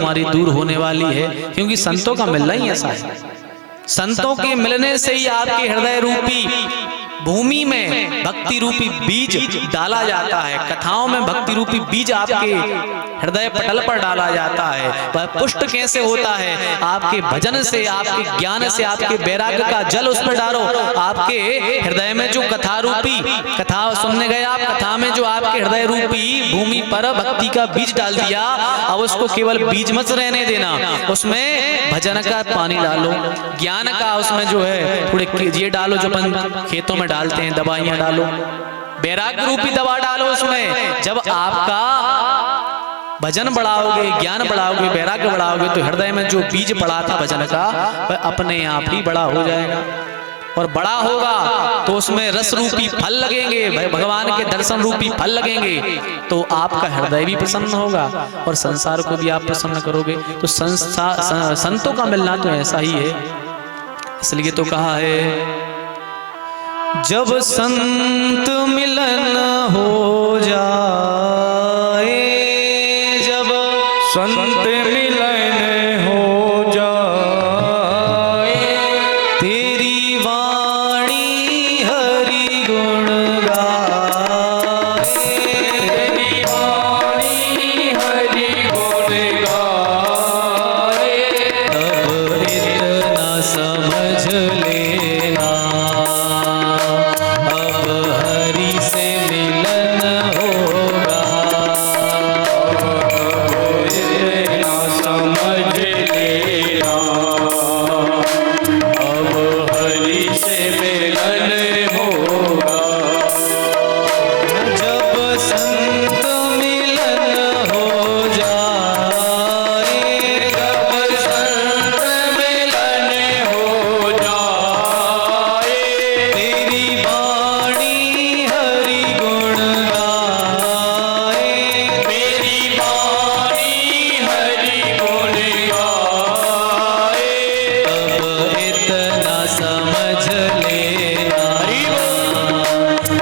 हमारी दूर होने वाली है, क्योंकि संतों का मिलना ही ऐसा है। संतों के मिलने से ही आपके हृदय रूपी भूमि में भक्ति रूपी बीज डाला जाता है। कथाओं में भक्ति रूपी बीज आपके हृदय पटल पर डाला जाता है। वह पुष्ट कैसे होता है? आपके भजन से, आपके ज्ञान से, आपके वैराग्य का जल उस पर डालो। आपके हृदय में जो कथा रूपी, कथा सुनने गए आप, कथा में जो आपके हृदय रूपी भूमि पर भक्ति का बीज डाल दिया, अब उसको केवल बीज मत रहने देना, उसमें भजन का पानी डालो, ज्ञान का उसमें जो है थोड़े ये डालो जो अपन खेतों में डालते हैं, दवाइयां डालो, वैराग्य रूपी दवा डालो उसमें। जब आपका भजन बढ़ाओगे, ज्ञान बढ़ाओगे, वैराग्य बढ़ाओगे, तो हृदय में जो बीज पड़ा था भजन का वह अपने आप ही बड़ा हो जाएगा। और बड़ा होगा तो उसमें रस रूपी फल लगेंगे, भगवान के दर्शन रूपी फल लगेंगे, तो आपका हृदय भी प्रसन्न होगा और संसार को भी आप प्रसन्न करोगे। तो संतों का मिलना तो ऐसा ही है। इसलिए तो कहा है, जब संत मिलन हो जाए, जब संत मिलन हो जाए, तेरी वाणी हरि गुण गाए, तेरी वाणी हरि गुण गाए, तब इतना समझ लेना, अब हरि से मिलन होगा। इतना समझ लेना, अब हरि से मिलन होगा। जब संत मिलन हो जाए, जब संत मिलन हो जाए, तेरी वाणी हरि गुण गाए, तेरी वाणी हरि गुण गाए, तब इतना समझ लेना, अब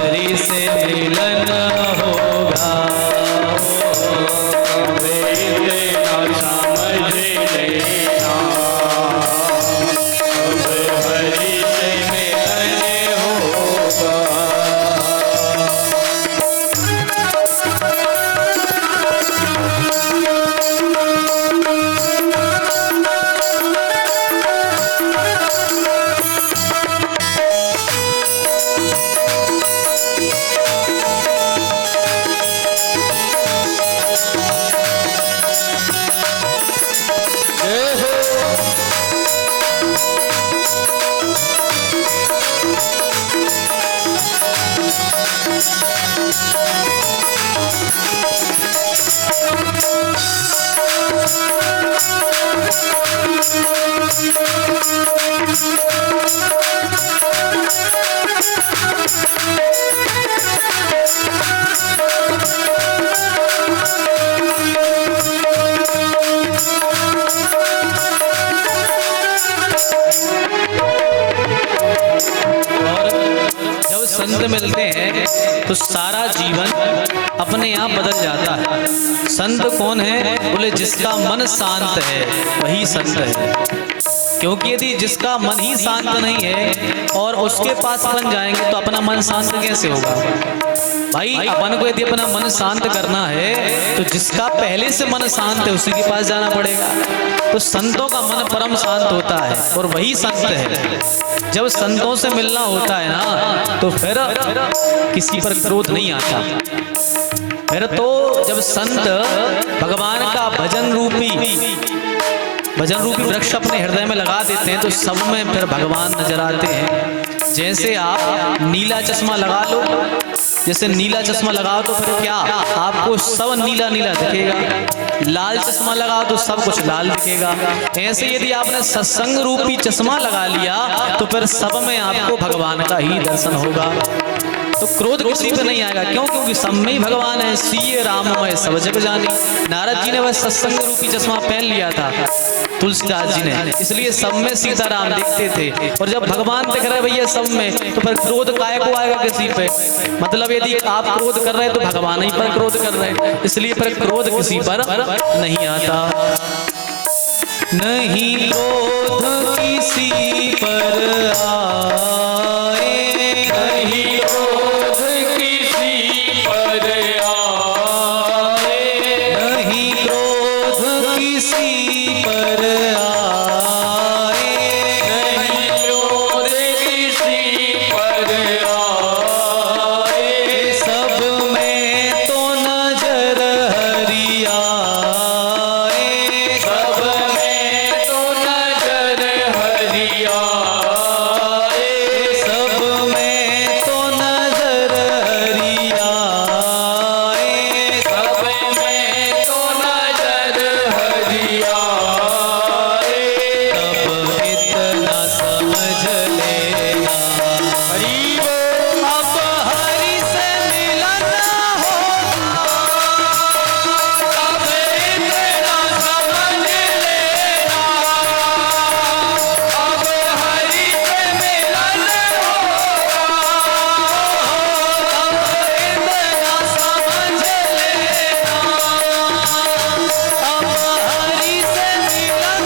हरि से मिलन होगा। इतना समझ लेना, अब हरि से मिलन होगा। जब संत मिलते हैं तो सारा जीवन अपने आप बदल जाता है। संत कौन है? बोले जिसका मन शांत है वही संत है। क्योंकि यदि जिसका मन ही शांत नहीं है और उसके पास बन जाएंगे तो अपना मन शांत कैसे होगा? भाई अपन को यदि अपना मन शांत करना है तो जिसका पहले से मन शांत है उसी के पास जाना पड़ेगा। तो संतों का मन परम शांत होता है और वही संत है। जब संतों से मिलना होता है ना तो फिर किसी पर क्रोध नहीं आता। फिर तो जब संत भगवान का भजन रूपी वृक्ष अपने हृदय में लगा देते हैं तो सब में फिर भगवान नजर आते हैं। जैसे आप नीला चश्मा लगा लो, जैसे नीला चश्मा लगाओ तो फिर क्या आपको सब नीला नीला दिखेगा, लाल चश्मा लगाओ तो सब कुछ लाल दिखेगा। ऐसे यदि आपने सत्संग रूपी चश्मा लगा लिया तो फिर सब में आपको भगवान का ही दर्शन होगा। तो क्रोध किसी पे नहीं आएगा। क्यों? क्योंकि सब में ही भगवान है। सीए राममय सब जग जानी। नारद जी ने वह सत्संग रूपी चश्मा पहन लिया था तुलसीदास जी ने, इसलिए सब में सीताराम दिखते थे। और जब भगवान दिख रहे भैया सब में, तो फिर क्रोध काहे को आएगा किसी पे? मतलब यदि आप क्रोध कर रहे हैं तो भगवान ही पर क्रोध कर रहे हैं, इसलिए फिर क्रोध किसी पर नहीं आता। नहीं क्रोध किसी पर आए, नहीं क्रोध किसी पर आए, नहीं क्रोध किसी पर आए, नहीं क्रोध किसी पर आए, सब में तो नजर हरि आए, सब में तो नजर हरि आए, सब में तो नजर हरि आए, सब में तो नजर हरि आए, तब इतना समझ लेना हरि बोल, अब हरि से मिलन होगा, तब इतना समझ लेना, अब हरि से मिलन होगा, तब इतना समझ लेना, अब हरि से मिलन होगा, तब इतना समझ लेना, अब हरि से मिलन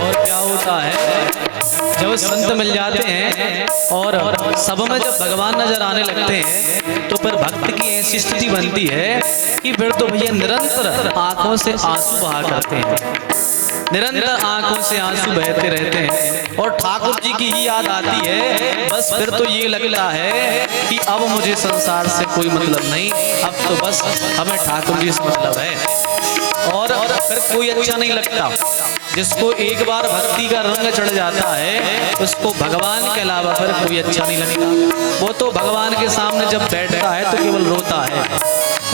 और क्या होता है, जब संत मिल जाते हैं और सब में जब भगवान नजर आने लगते हैं, तो फिर भक्त की ऐसी स्थिति बनती है कि फिर तो भैया निरंतर आंखों से आंसू बहा करते हैं, निरंतर आंखों से आंसू बहते रहते हैं और ठाकुर जी की ही याद आती है। बस फिर तो ये लगता है कि अब मुझे संसार से कोई मतलब नहीं, अब तो बस हमें ठाकुर जी से मतलब है। और फिर कोई अच्छा नहीं लगता। जिसको एक बार भक्ति का रंग चढ़ जाता है, उसको भगवान के अलावा फिर कोई अच्छा नहीं लगता। वो तो भगवान के सामने जब बैठता है तो केवल रोता है।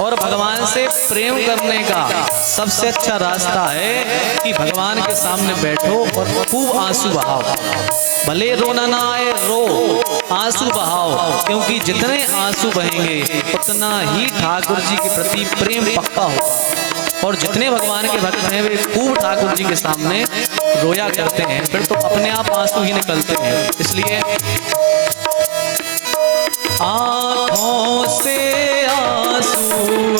और भगवान से प्रेम करने का सबसे अच्छा रास्ता है कि भगवान के सामने बैठो और खूब आंसू बहाओ। भले रोना ना आए, रो, आंसू बहाओ, क्योंकि जितने आंसू बहेंगे उतना ही ठाकुर जी के प्रति प्रेम पक्का होगा। और जितने भगवान के भक्त हैं वे खूब ठाकुर जी के सामने रोया करते हैं, फिर तो अपने आप आंसू ही निकलते हैं। इसलिए आँखों से आंसू